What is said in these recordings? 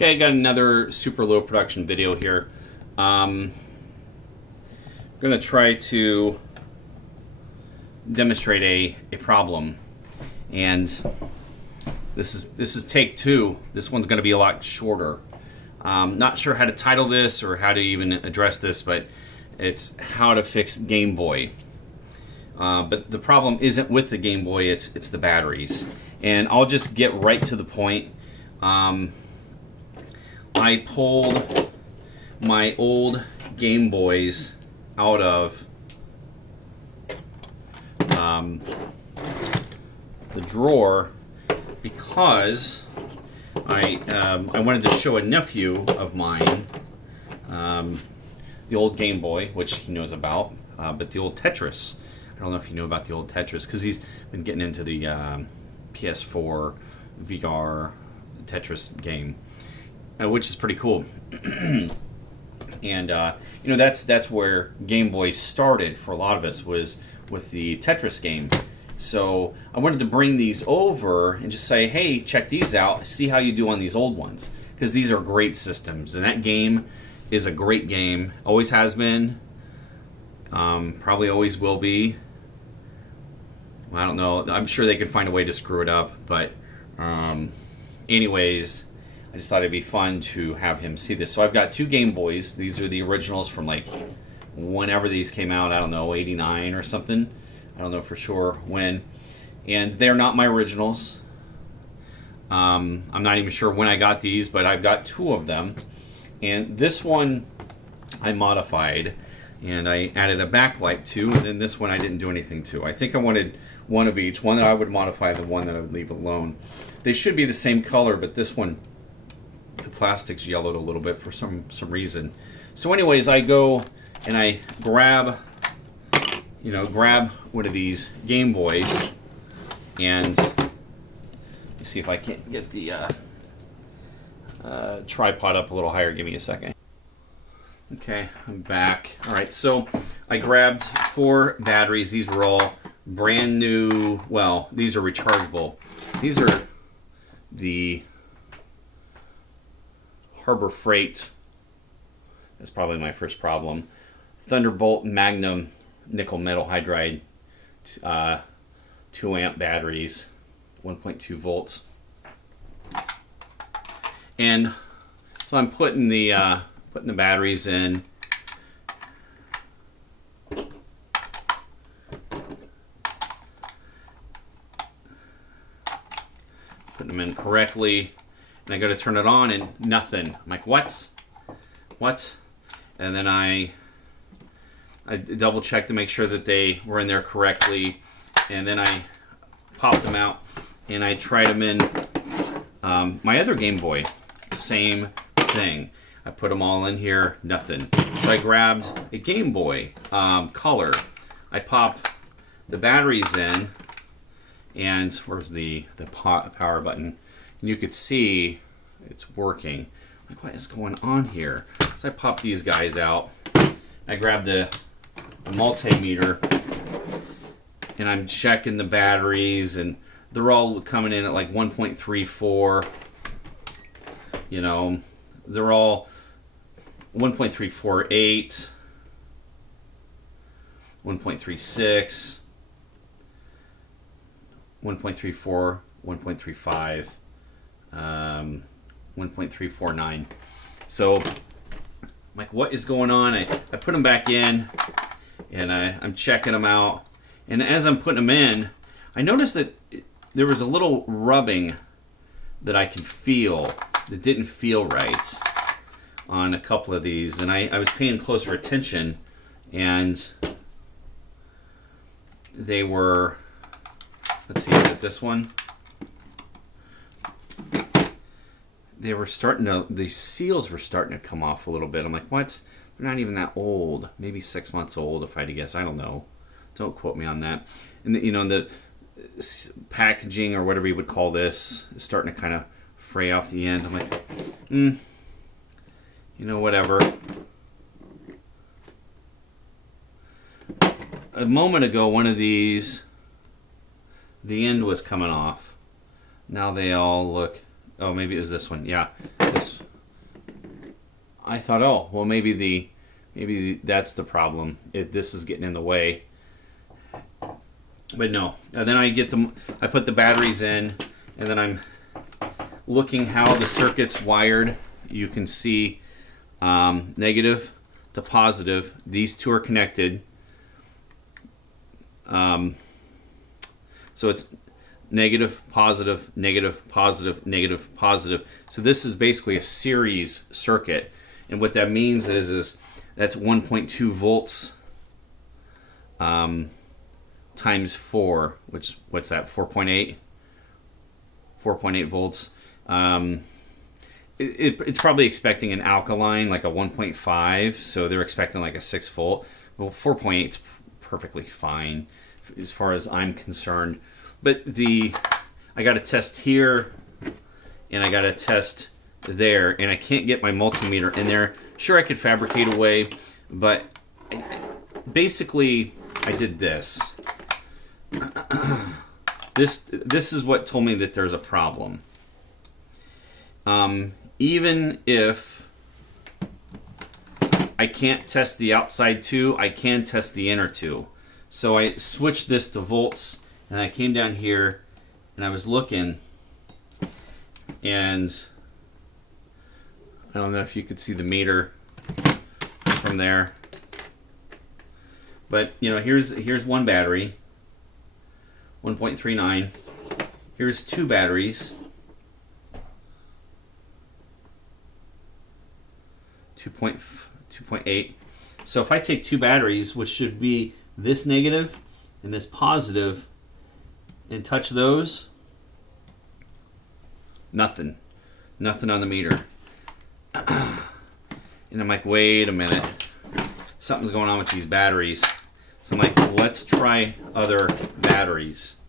Okay, I got another super low production video here. I'm going to try to demonstrate a problem, and this is take two. This one's going to be a lot shorter. Not sure how to title this or how to even address this, but it's how to fix Game Boy. But the problem isn't with the Game Boy, it's the batteries. And I'll just get right to the point. I pulled my old Game Boys out of the drawer because I wanted to show a nephew of mine the old Game Boy, which he knows about, but the old Tetris. I don't know if you know about the old Tetris because he's been getting into the PS4 VR Tetris game, which is pretty cool. And you know, that's where Game Boy started for a lot of us, was with the Tetris game. So I wanted to bring these over and just say, hey, check these out, see how you do on these old ones, because these are great systems, and that game is a great game. Always has been, probably always will be. I don't know, I'm sure they could find a way to screw it up, but anyways, I just thought it'd be fun to have him see this. So I've got two Game Boys. These are the originals from like whenever these came out. I don't know, 89 or something. I don't know for sure when. And they're not my originals. I'm not even sure when I got these, but I've got two of them. And this one I modified, and I added a backlight to, and then this one I didn't do anything to. I think I wanted one of each. One that I would modify, the one that I would leave alone. They should be the same color, but this one, the plastic's yellowed a little bit for some reason. So anyways, I go and I grab one of these Game Boys, and let's see if I can't get the tripod up a little higher. Give me a second. Okay, I'm back. All right, so I grabbed 4 batteries. These were all brand new. Well, these are rechargeable. These are the Harbor Freight. That's probably my first problem. Thunderbolt Magnum nickel metal hydride 2 amp batteries, 1.2 volts. And so I'm putting the batteries in. Putting them in correctly. And I go to turn it on and nothing. I'm like, what? And then I double check to make sure that they were in there correctly. And then I popped them out and I tried them in my other Game Boy. Same thing. I put them all in here, nothing. So I grabbed a Game Boy Color. I pop the batteries in, and where's the power button? And you could see it's working. Like, what is going on here? So I pop these guys out. I grab the multimeter, and I'm checking the batteries, and they're all coming in at like 1.34. You know, they're all 1.348, 1.36, 1.34, 1.35, 1.349. So I'm like, what is going on? I put them back in, and I'm checking them out. And as I'm putting them in, I noticed that there was a little rubbing that I could feel that didn't feel right on a couple of these. And I was paying closer attention, and they were, let's see, is it this one? They were starting to, the seals were starting to come off a little bit. I'm like, what? They're not even that old. Maybe 6 months old, if I had to guess. I don't know. Don't quote me on that. And the, you know, the packaging, or whatever you would call this, is starting to kind of fray off the end. I'm like, you know, whatever. A moment ago, one of these, the end was coming off. Now they all look, oh, maybe it was this one. Yeah, this I thought, oh, well, maybe that's the problem. This is getting in the way. But no. And then I put the batteries in, and then I'm looking how the circuit's wired. You can see negative to positive. These two are connected. So it's negative, positive, negative, positive, negative, positive. So this is basically a series circuit. And what that means is that's 1.2 volts times 4, which, what's that, 4.8? 4.8 volts. It's probably expecting an alkaline, like a 1.5, so they're expecting like a 6 volt. Well, 4.8 is perfectly fine as far as I'm concerned. But I got to test here, and I got to test there, and I can't get my multimeter in there. Sure, I could fabricate a way, but basically I did this. This is what told me that there's a problem. Even if I can't test the outside two, I can test the inner two. So I switched this to volts, and I came down here, and I was looking, and I don't know if you could see the meter from there. But, you know, here's one battery, 1.39. Here's two batteries, 2.8. So if I take two batteries, which should be this negative and this positive, and touch those, nothing on the meter. And I'm like, wait a minute, something's going on with these batteries. So I'm like, let's try other batteries.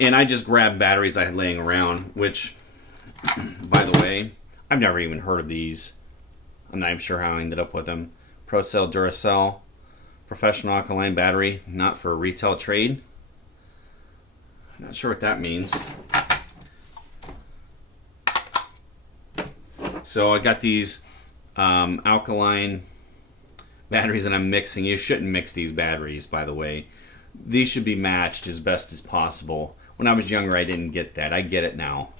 And I just grabbed batteries I had laying around, which, by the way, I've never even heard of these. I'm not even sure how I ended up with them. ProCell Duracell Professional Alkaline Battery, not for retail trade. Not sure what that means. So I got these alkaline batteries and I'm mixing. You shouldn't mix these batteries, by the way. These should be matched as best as possible. When I was younger, I didn't get that. I get it now.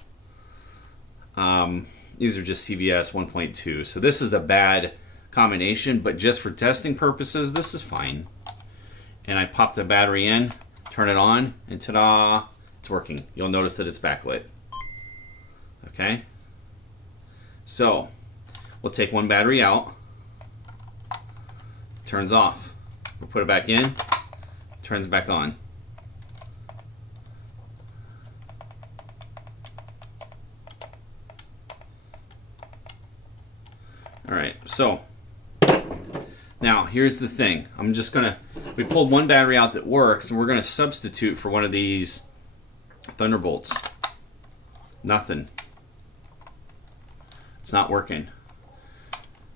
These are just CVS 1.2. So this is a bad combination, but just for testing purposes, this is fine. And I pop the battery in, turn it on, and ta-da, it's working. You'll notice that it's backlit. Okay? So, we'll take one battery out. Turns off. We'll put it back in. Turns back on. Alright, so now here's the thing. We pulled one battery out that works, and we're gonna substitute for one of these Thunderbolts. Nothing. It's not working.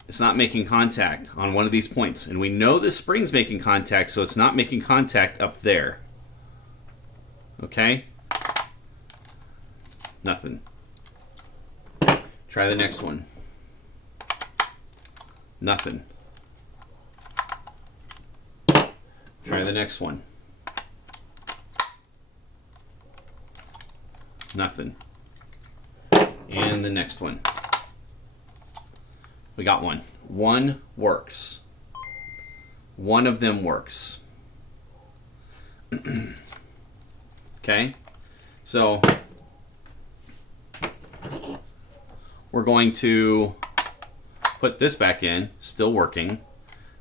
It's not making contact on one of these points. And we know this spring's making contact, so it's not making contact up there. Okay? Nothing. Try the next one. Nothing. Try the next one. Nothing. And the next one. We got one. One works. One of them works. Okay? So, we're going to put this back in, still working.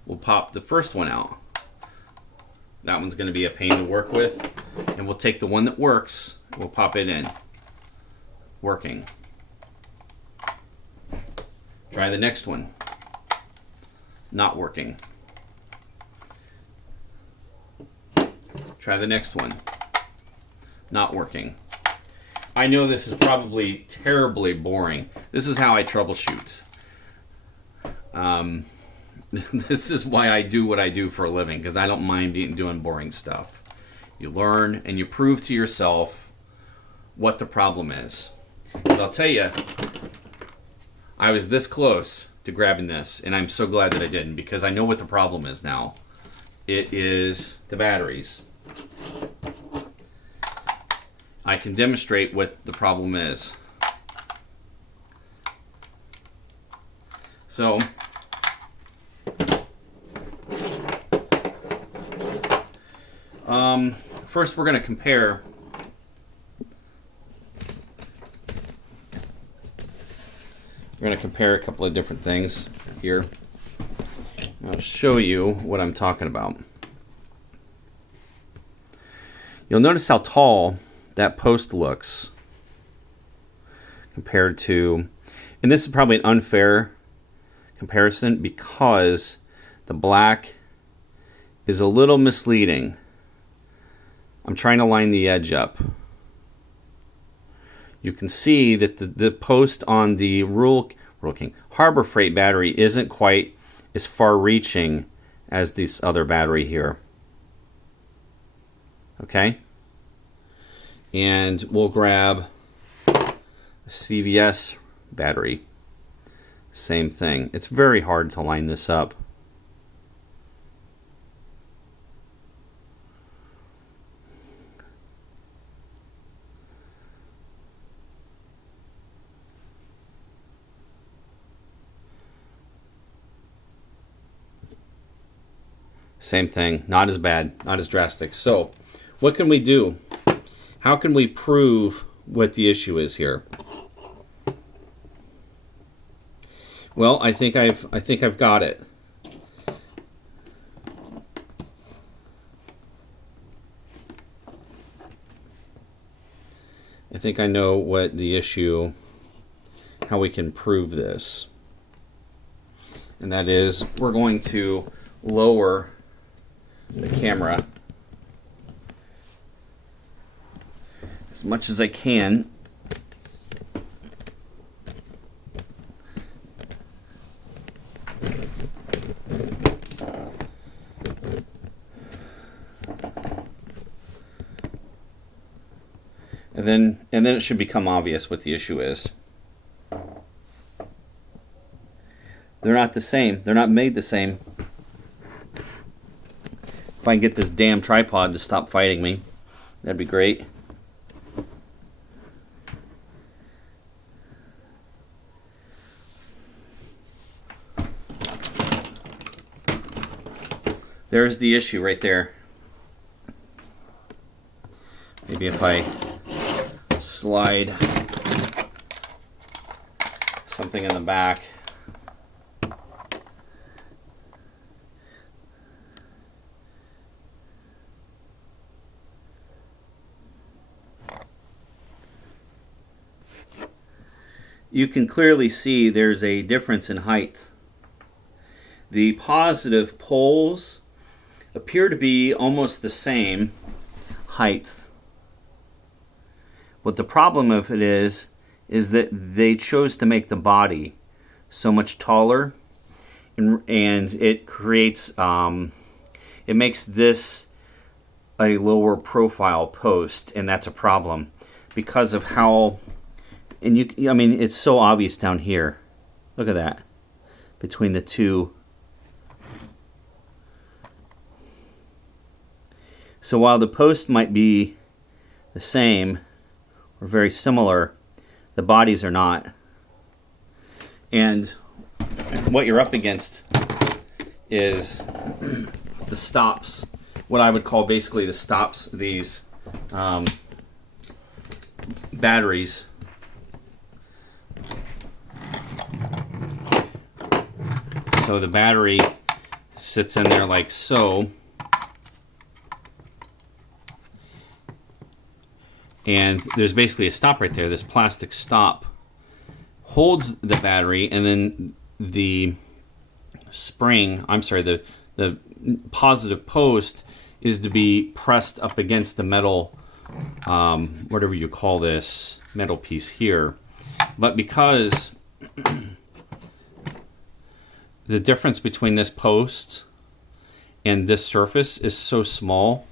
We'll pop the first one out. That one's going to be a pain to work with. And we'll take the one that works, we'll pop it in. Working. Try the next one. Not working. Try the next one. Not working. I know this is probably terribly boring. This is how I troubleshoot. This is why I do what I do for a living, because I don't mind doing boring stuff. You learn and you prove to yourself what the problem is. Because I'll tell you, I was this close to grabbing this, and I'm so glad that I didn't, because I know what the problem is now. It is the batteries. I can demonstrate what the problem is. So, first we're going to compare a couple of different things here. I'll show you what I'm talking about. You'll notice how tall that post looks compared to, and this is probably an unfair comparison because the black is a little misleading. I'm trying to line the edge up. You can see that the post on the Rural King Harbor Freight battery isn't quite as far-reaching as this other battery here. Okay? And we'll grab a CVS battery. Same thing. It's very hard to line this up. Same thing, not as bad, not as drastic. So, what can we do? How can we prove what the issue is here? Well, I think I've got it. I think I know what the issue, how we can prove this. And that is, we're going to lower the camera as much as I can. And then it should become obvious what the issue is. They're not the same. They're not made the same. If I can get this damn tripod to stop fighting me, that'd be great. There's the issue right there. Maybe if I slide something in the back. You can clearly see there's a difference in height. The positive poles appear to be almost the same height. What the problem of it is that they chose to make the body so much taller, and it creates, it makes this a lower profile post, and that's a problem because of how. And I mean, it's so obvious down here. Look at that. Between the two. So while the post might be the same or very similar, the bodies are not. And what you're up against is the stops. What I would call basically the stops, these batteries. So the battery sits in there like so, and there's basically a stop right there. This plastic stop holds the battery, and then the spring, the positive post is to be pressed up against the metal, whatever you call this, metal piece here. But because the difference between this post and this surface is so small,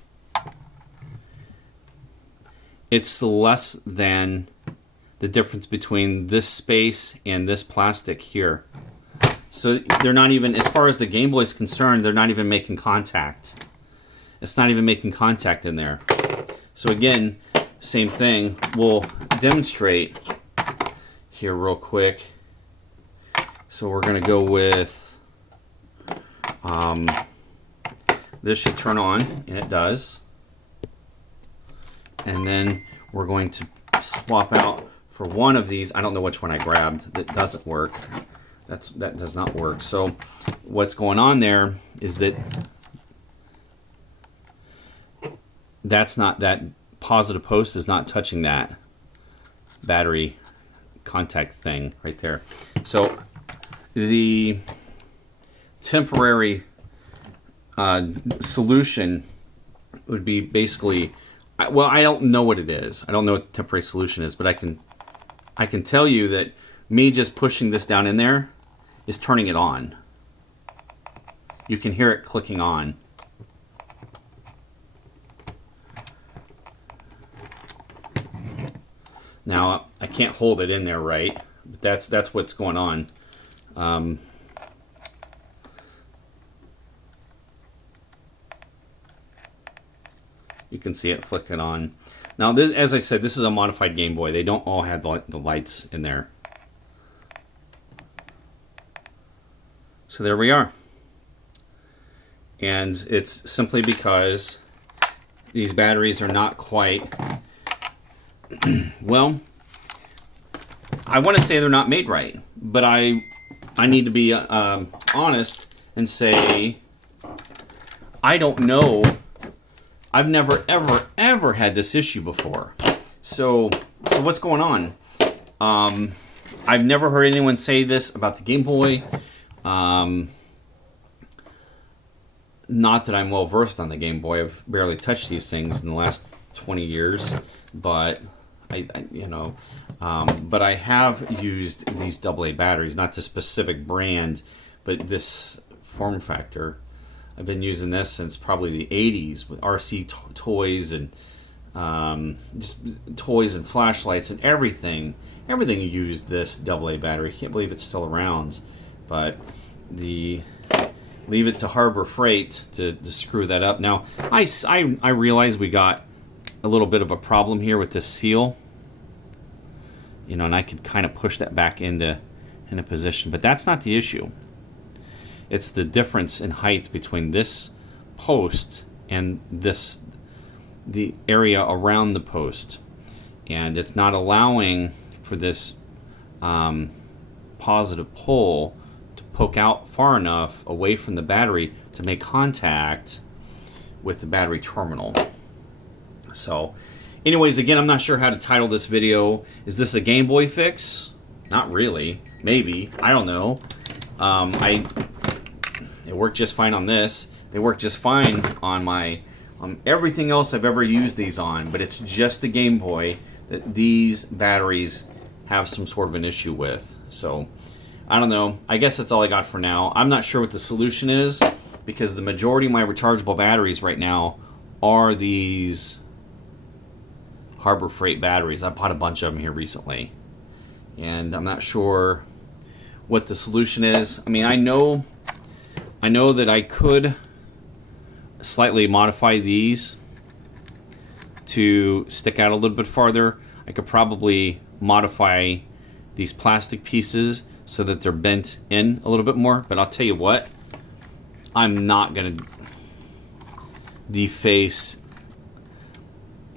it's less than the difference between this space and this plastic here. So they're not even, as far as the Game Boy is concerned, they're not even making contact. It's not even making contact in there. So again, same thing. We'll demonstrate here real quick. So we're going to go with, this should turn on, and it does. And then we're going to swap out for one of these. I don't know which one I grabbed. That doesn't work. That does not work. So what's going on there is that that positive post is not touching that battery contact thing right there. So the temporary solution would be basically, well, I don't know what it is. I don't know what the temporary solution is, but I can tell you that me just pushing this down in there is turning it on. You can hear it clicking on. Now I can't hold it in there right, but that's what's going on. You can see it flicking on. Now, this, as I said, this is a modified Game Boy. They don't all have the lights in there. So there we are. And it's simply because these batteries are not quite, well, I want to say they're not made right, but I need to be honest and say I don't know. I've never ever had this issue before. So what's going on? I've never heard anyone say this about the Game Boy. Not that I'm well versed on the Game Boy. I've barely touched these things in the last 20 years, but but I have used these AA batteries, not this specific brand, but this form factor. I've been using this since probably the 80s with RC toys and just toys and flashlights and everything. Everything used this AA battery. Can't believe it's still around, but leave it to Harbor Freight to screw that up. Now, I realize we got a little bit of a problem here with this seal. And I could kind of push that back into a position, but that's not the issue. It's the difference in height between this post and the area around the post. And it's not allowing for this positive pole to poke out far enough away from the battery to make contact with the battery terminal. So anyways, again, I'm not sure how to title this video. Is this a Game Boy fix? Not really. Maybe. I don't know. It worked just fine on this. They work just fine on everything else I've ever used these on, but it's just the Game Boy that these batteries have some sort of an issue with. So I don't know. I guess that's all I got for now. I'm not sure what the solution is, because the majority of my rechargeable batteries right now are these Harbor Freight batteries. I bought a bunch of them here recently, and I'm not sure what the solution is. I mean, I know that I could slightly modify these to stick out a little bit farther. I could probably modify these plastic pieces so that they're bent in a little bit more, but I'll tell you what, I'm not going to deface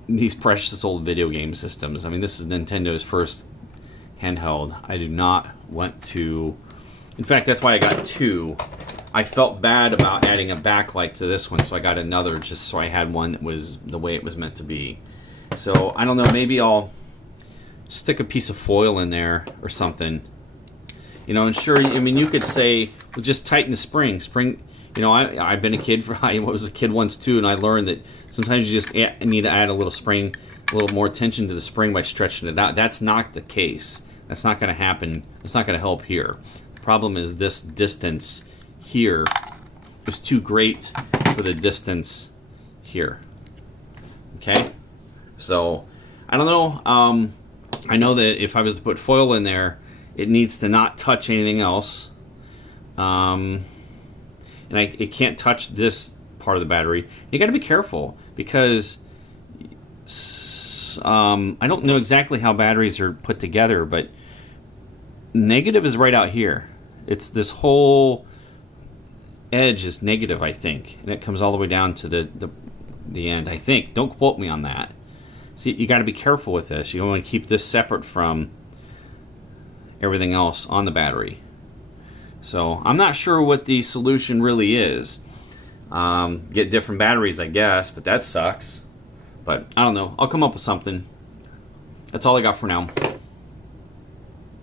these precious old video game systems. I mean, this is Nintendo's first handheld. I do not want to, in fact, that's why I got two. I felt bad about adding a backlight to this one, so I got another just so I had one that was the way it was meant to be. So I don't know, maybe I'll stick a piece of foil in there or something. And sure, I mean, you could say, well, just tighten the spring. I've been a kid I was a kid once too, and I learned that sometimes you just need to add a little spring, a little more tension to the spring by stretching it out. That's not the case. That's not going to happen. It's not going to help here. The problem is this distance here is too great for the distance here. Okay? So I don't know. I know that if I was to put foil in there, it needs to not touch anything else. And it can't touch this part of the battery. You got to be careful because I don't know exactly how batteries are put together, but negative is right out here. It's this whole edge is negative, I think, and it comes all the way down to the end, I think. Don't quote me on that. See, you got to be careful with this. You want to keep this separate from everything else on the battery. So I'm not sure what the solution really is. Get different batteries, I guess, but that sucks. But I don't know. I'll come up with something. That's all I got for now.